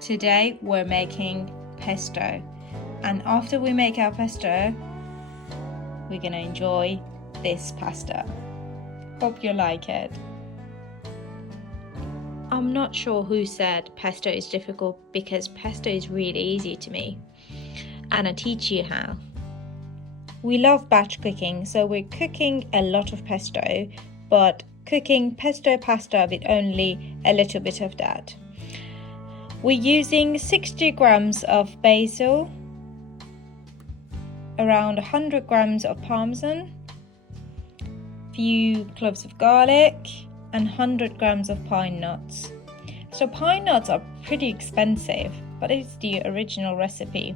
Today we're making pesto, and after we make our pesto, we're gonna enjoy this pasta. Hope you like it. I'm not sure who said pesto is difficult, because pesto is really easy to me, and I teach you how. We love batch cooking, so we're cooking a lot of pesto, but cooking pesto pasta with only a little bit of that. We're using 60 grams of basil, around 100 grams of Parmesan, few cloves of garlic, and 100 grams of pine nuts. So pine nuts are pretty expensive, but it's the original recipe.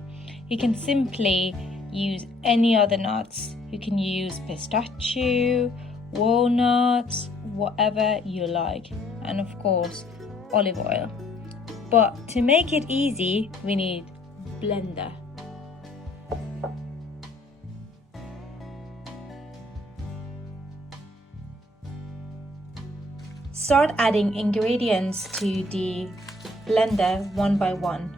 You can simply use any other nuts. You can use pistachio, walnuts, whatever you like, and of course olive oil. But to make it easy, we need blender. Start adding ingredients to the blender one by one.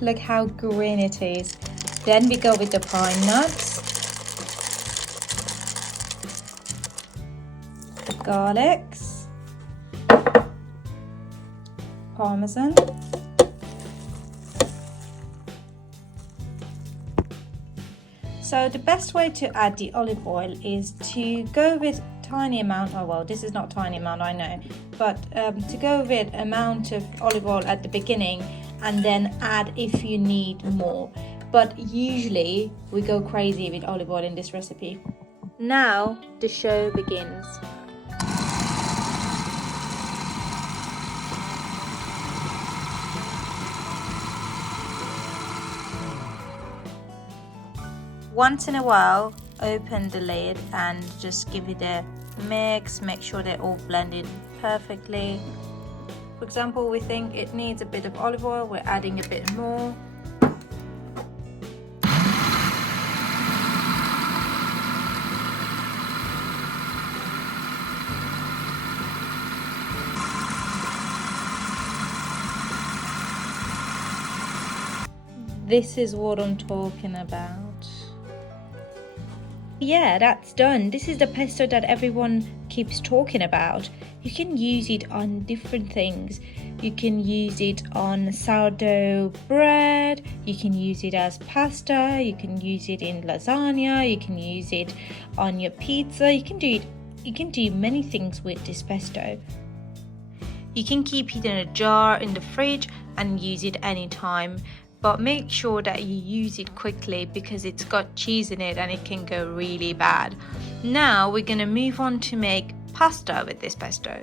Look how green it is. Then we go with the pine nuts, the garlics, Parmesan, so the best way to add the olive oil is to go with tiny amount. Oh well, this is not tiny amount, I know, but to go with amount of olive oil at the beginning, and then add if you need more. But usually we go crazy with olive oil in this recipe. Now the show begins. Once in a while, open the lid and just give it a mix. Make sure they're all blended perfectly. For example, we think it needs a bit of olive oil, we're adding a bit more. This is what I'm talking about. Yeah, that's done. This is the pesto that everyone keeps talking about. You can use it on different things. You can use it on sourdough bread, you can use it as pasta, you can use it in lasagna, you can use it on your pizza. You can do many things with this pesto. You can keep it in a jar in the fridge and use it anytime. But make sure that you use it quickly, because it's got cheese in it and it can go really bad. Now we're going to move on to make pasta with this pesto.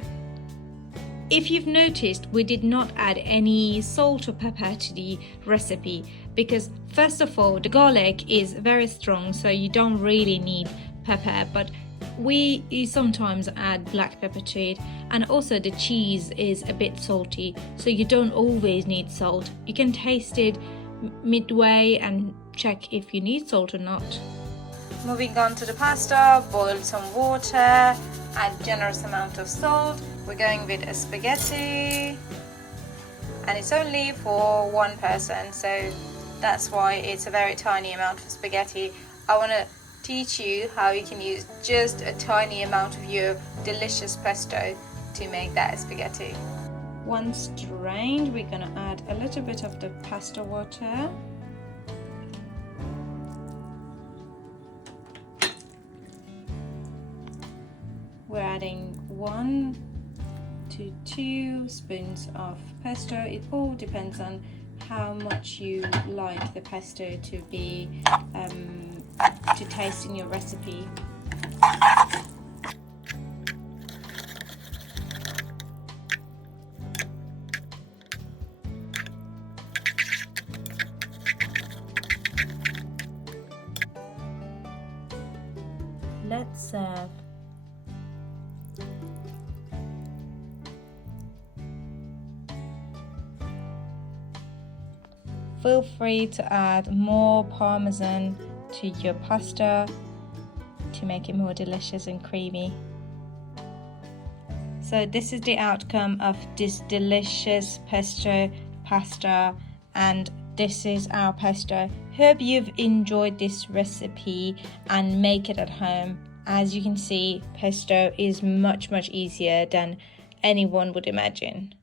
If you've noticed, we did not add any salt or pepper to the recipe, because first of all, the garlic is very strong, so you don't really need pepper, but we sometimes add black pepper to it, and also the cheese is a bit salty, so you don't always need salt. You can taste it midway and check if you need salt or not. Moving on to the pasta, boil some water, add generous amount of salt. We're going with a spaghetti, and it's only for one person, so that's why it's a very tiny amount of spaghetti. I want to teach you how you can use just a tiny amount of your delicious pesto to make that spaghetti. Once drained, we're going to add a little bit of the pasta water. We're adding 1 to 2 spoons of pesto. It all depends on how much you like the pesto to be to taste in your recipe. Let's serve. Feel free to add more Parmesan to your pasta to make it more delicious and creamy. So this is the outcome of this delicious pesto pasta, and this is our pesto. Hope you've enjoyed this recipe and make it at home. As you can see, pesto is much easier than anyone would imagine.